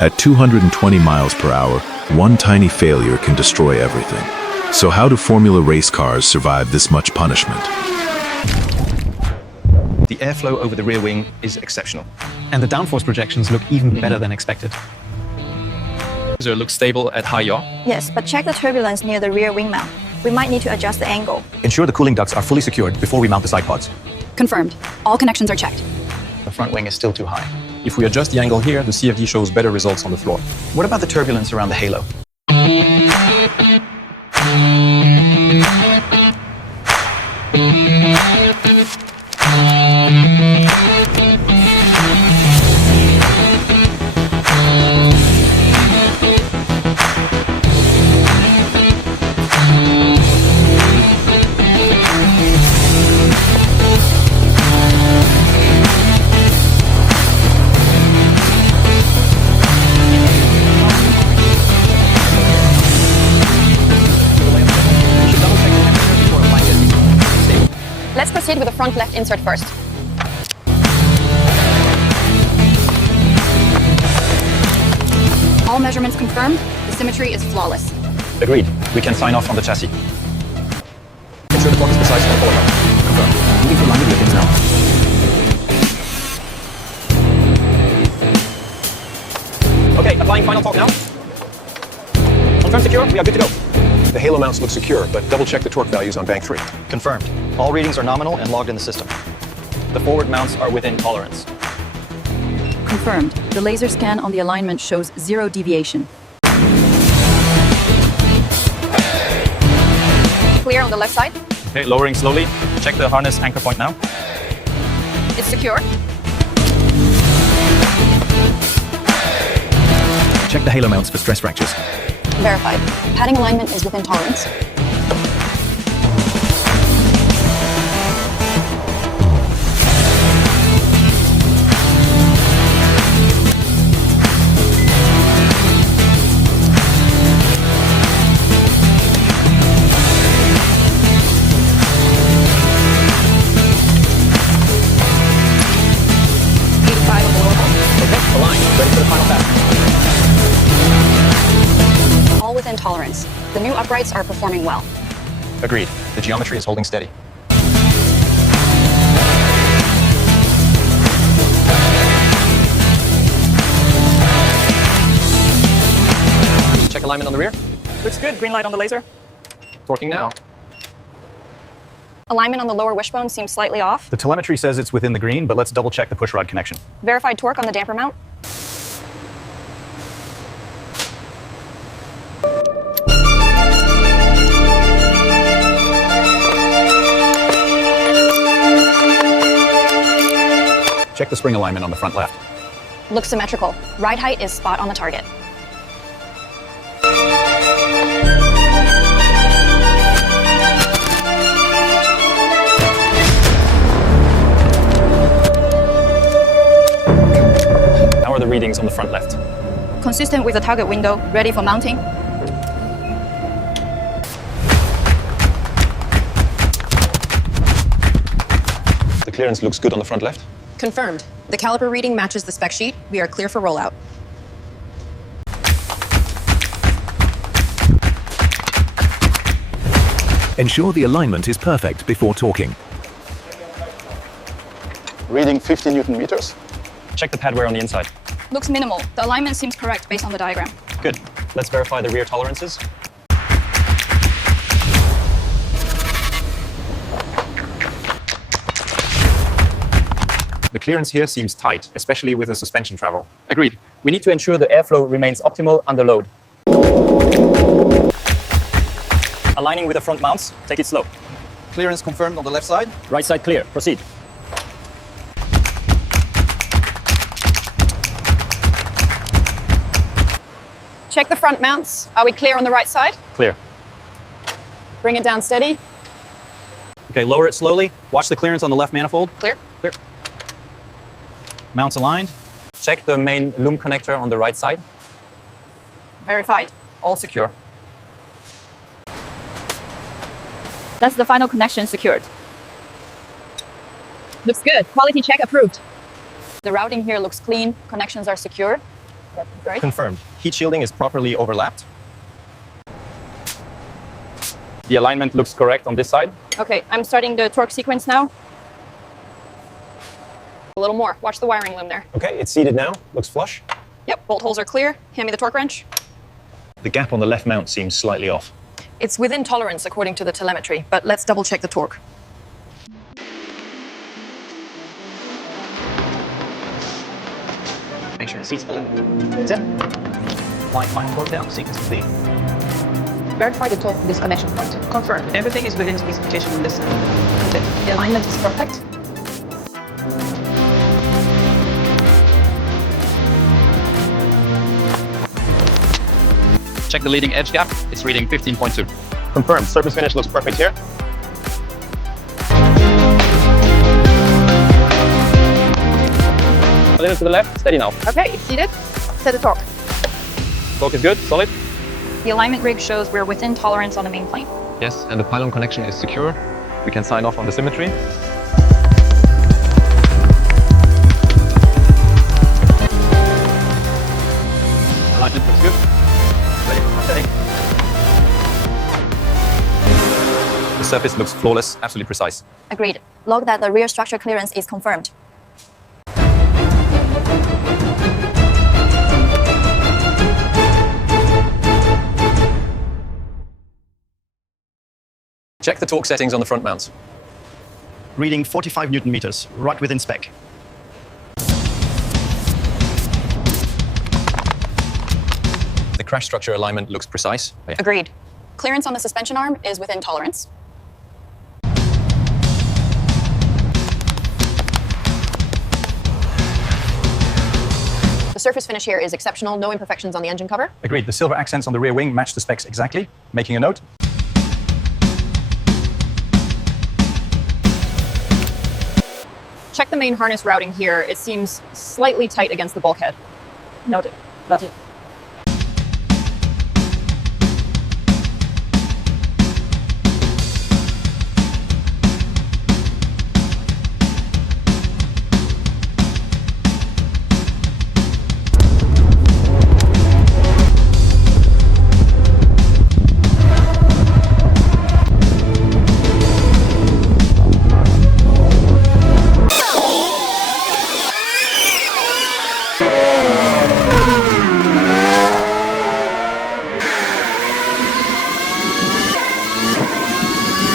At 220 miles per hour, one tiny failure can destroy everything. So how do Formula race cars survive this much punishment? The airflow over the rear wing is exceptional. And the downforce projections look even better than expected. So it looks stable at high yaw. Yes, but check the turbulence near the rear wing mount. We might need to adjust the angle. Ensure the cooling ducts are fully secured before we mount the side pods. Confirmed. All connections are checked. The front wing is still too high. If we adjust the angle here, the CFD shows better results on the floor. What about the turbulence around the halo? Let's proceed with the front left insert first. All measurements confirmed. The symmetry is flawless. Agreed. We can sign off on the chassis. Ensure the torque is precise on the forward mount. Confirmed. Moving to line with your pins now. Okay, applying final torque now. Confirm secure, we are good to go. The halo mounts look secure, but double-check the torque values on bank 3. Confirmed. All readings are nominal and logged in the system. The forward mounts are within tolerance. Confirmed. The laser scan on the alignment shows 0 deviation. Clear on the left side. Okay, lowering slowly. Check the harness anchor point now. It's secure. Check the halo mounts for stress fractures. Verified. Padding alignment is within tolerance. All within tolerance. The new uprights are performing well. Agreed. The geometry is holding steady. Check alignment on the rear. Looks good. Green light on the laser. Torquing now. Alignment on the lower wishbone seems slightly off. The telemetry says it's within the green, but let's double check the push rod connection. Verified torque on the damper mount. Check the spring alignment on the front left. Looks symmetrical. Ride height is spot on the target. How are the readings on the front left? Consistent with the target window, ready for mounting. The clearance looks good on the front left. Confirmed. The caliper reading matches the spec sheet. We are clear for rollout. Ensure the alignment is perfect before torquing. Reading 50 Newton meters. Check the pad wear on the inside. Looks minimal. The alignment seems correct based on the diagram. Good. Let's verify the rear tolerances. The clearance here seems tight, especially with the suspension travel. Agreed. We need to ensure the airflow remains optimal under load. Aligning with the front mounts, take it slow. Clearance confirmed on the left side. Right side clear. Proceed. Check the front mounts. Are we clear on the right side? Clear. Bring it down steady. Okay, lower it slowly. Watch the clearance on the left manifold. Clear. Clear. Mounts aligned. Check the main loom connector on the right side. Verified. All secure. That's the final connection secured. Looks good. Quality check approved. The routing here looks clean. Connections are secure. Great. Confirmed. Heat shielding is properly overlapped. The alignment looks correct on this side. Okay, I'm starting the torque sequence now. A little more. Watch the wiring loom there. Okay, it's seated now. Looks flush. Yep, bolt holes are clear. Hand me the torque wrench. The gap on the left mount seems slightly off. It's within tolerance according to the telemetry, but let's double check the torque. Make sure the seat's full. Zip. Line 5, torque down, sequence complete. Verify the torque disconnection point. Confirmed. Everything is within specification in this. The alignment is perfect. Check the leading edge gap. It's reading 15.2. Confirmed. Surface finish looks perfect here. A little to the left. Steady now. Okay, it's seated. Set the torque. Torque is good. Solid. The alignment rig shows we're within tolerance on the main plane. Yes, and the pylon connection is secure. We can sign off on the symmetry. Alignment looks good. Ready for setting. The surface looks flawless, absolutely precise. Agreed. Log that the rear structure clearance is confirmed. Check the torque settings on the front mounts. Reading 45 Newton meters, right within spec. The crash structure alignment looks precise. Agreed. Clearance on the suspension arm is within tolerance. The surface finish here is exceptional. No imperfections on the engine cover. Agreed. The silver accents on the rear wing match the specs exactly. Making a note. Check the main harness routing here. It seems slightly tight against the bulkhead. Noted. That's it.